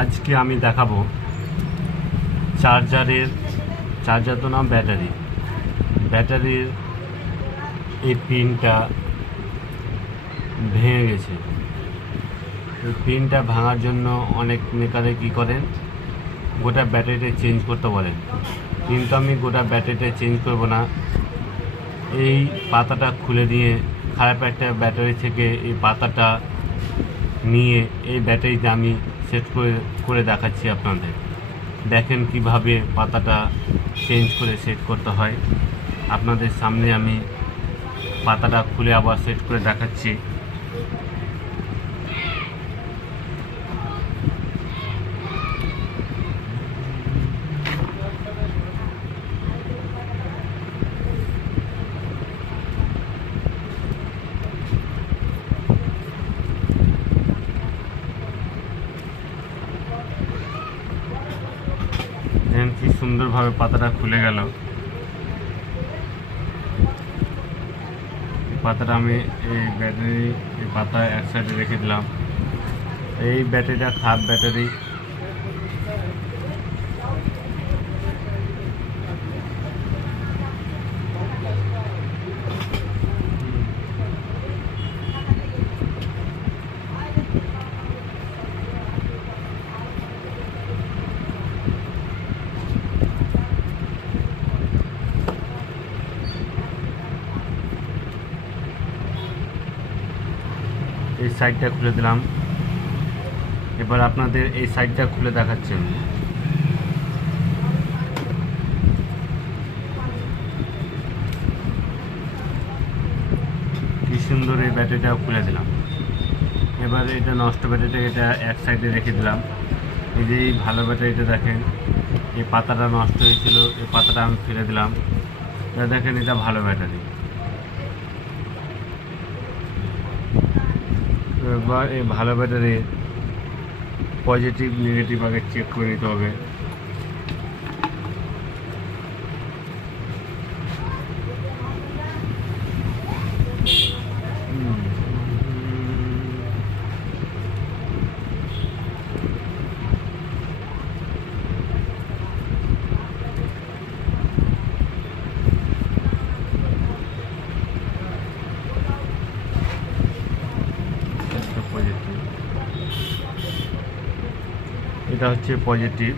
আজকে আমি দেখাবো চার্জার তো নাম ব্যাটারির এই পিনটা ভেঙে গেছে। এই পিনটা ভাঙার জন্য অনেক মেকারে কী করেন, গোটা ব্যাটারিটা চেঞ্জ করতে বলেন, কিন্তু আমি গোটা ব্যাটারিটা চেঞ্জ করব না। এই পাতাটা খুলে নিয়ে খারাপ একটা ব্যাটারি থেকে এই পাতাটা নিয়ে এই ব্যাটারিতে আমি সেট করে দেখাচ্ছি আপনাদের। দেখেন কিভাবে পাতাটা চেঞ্জ করে সেট করতে হয়। আপনাদের সামনে আমি পাতাটা খুলে আবার সেট করে দেখাচ্ছি। দেখেন কি সুন্দরভাবে পাতাটা খুলে গেল। পাতাটা আমি এই পাতা এক সাইডে রেখে দিলাম। এই ব্যাটারিটা খারাপ ব্যাটারি। এই সাইডটা খুলে দিলাম। এবার আপনাদের এই সাইডটা খুলে দেখাচ্ছি। কি সুন্দর এই ব্যাটারিটাও খুলে দিলাম। এবার এটা নষ্ট ব্যাটারিটা এটা এক সাইডে রেখে দিলাম। এই যে ভালো ব্যাটারিটা দেখেন, এই পাতাটা নষ্ট হয়েছিল, এই পাতাটা আমি ফেলে দিলাম। এটা দেখেন, এটা ভালো ব্যাটারি। এবার এই ভালো ব্যাটারির পজিটিভ নেগেটিভ আগে চেক করে নিতে হবে। পজিটিভ, এটা হচ্ছে পজিটিভ।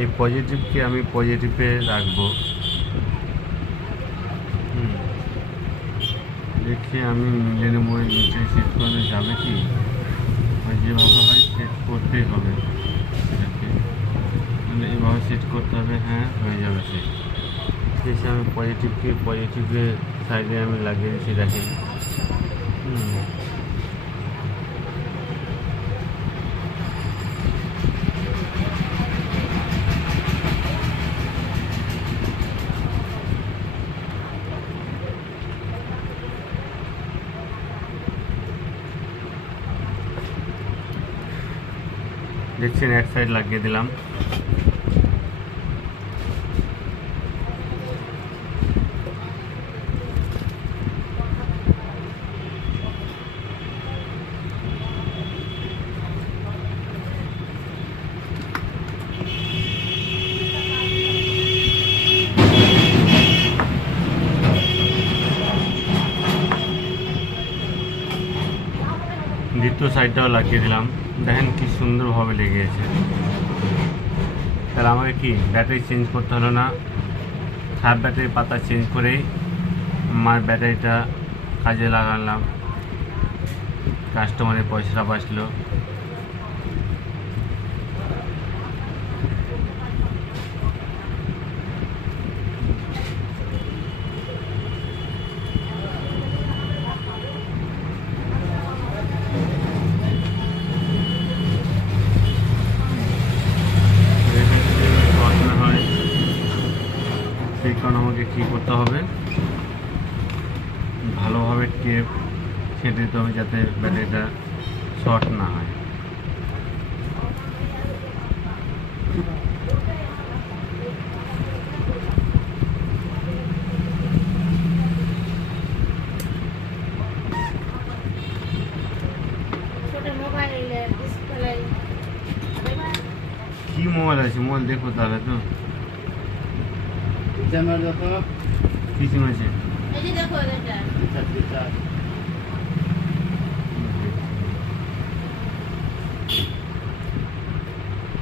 এই পজিটিভকে আমি পজিটিভে রাখবো। দেখে আমি মিলে নেবো। নিচে সেট করে যাবে কি, যেভাবে হয় সেট করতেই হবে। এটাকে মানে এভাবে সেট করতে হবে। হ্যাঁ, হয়ে যাবে সেট। এসে আমি পজিটিভের সাইডে আমি লাগিয়ে দিচ্ছি। দেখেন, দেখছেন এক সাইড লাগিয়ে দিলাম। দ্বিতীয় সাইডটাও লাগিয়ে দিলাম। দেখেন কি সুন্দরভাবে লেগে গেছে। তাহলে আমাকে কি ব্যাটারি চেঞ্জ করতে হলো না। খারাপ ব্যাটারি পাতা চেঞ্জ করেই আমার ব্যাটারিটা কাজে লাগালাম। কাস্টমারের পয়সাটা বাঁচলো। সেই কারণে আমাকে কী করতে হবে, ভালোভাবে টেপ ছেঁটে দিতে হবে যাতে ব্যাটারিটা শর্ট না হয়। আছে মোবাইল দেখো তাহলে তো ক্যামেরা দেখো কি সিম আছে এই যে দেখো এটা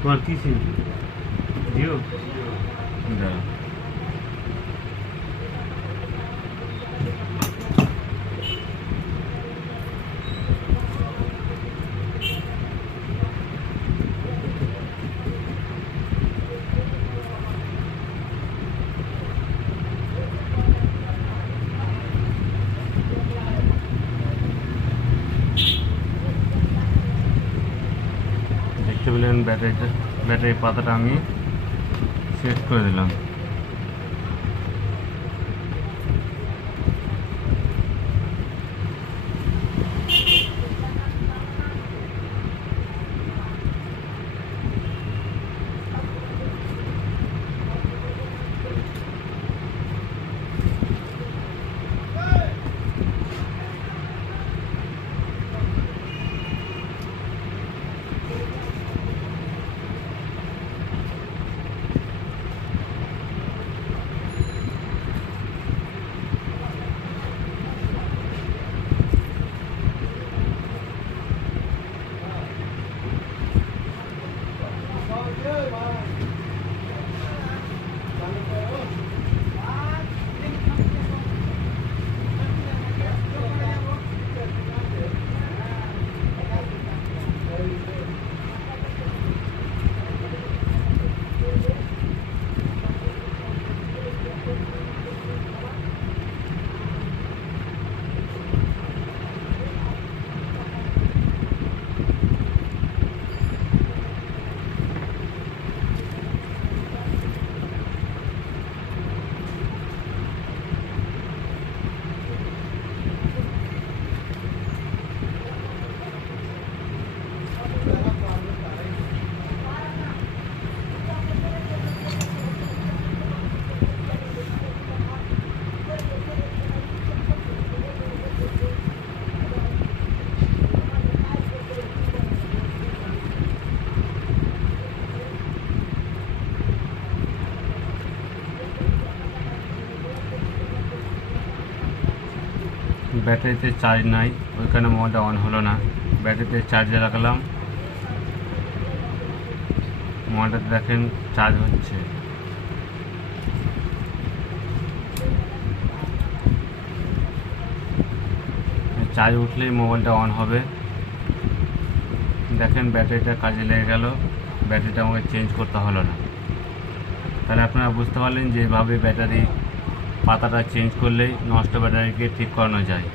তোমার কি সিম জিও দাঁড়া দেখতে পেলেন ব্যাটারি পাতাটা আমি সেট করে দিলাম। ব্যাটারিতে চার্জ নাই, ওইখানে মোবাইলটা অন হলো না। ব্যাটারিতে চার্জে লাগালাম, মোবাইলটাতে দেখেন চার্জ হচ্ছে। চার্জ উঠলেই মোবাইলটা অন হবে। দেখেন ব্যাটারিটা কাজে লেগে গেল, ব্যাটারিটা আমাকে চেঞ্জ করতে হলো না। তাহলে আপনারা বুঝতে পারলেন যে এভাবে ব্যাটারি পাতাটা চেঞ্জ করলেই নষ্ট ব্যাটারিকে ঠিক করানো যায়।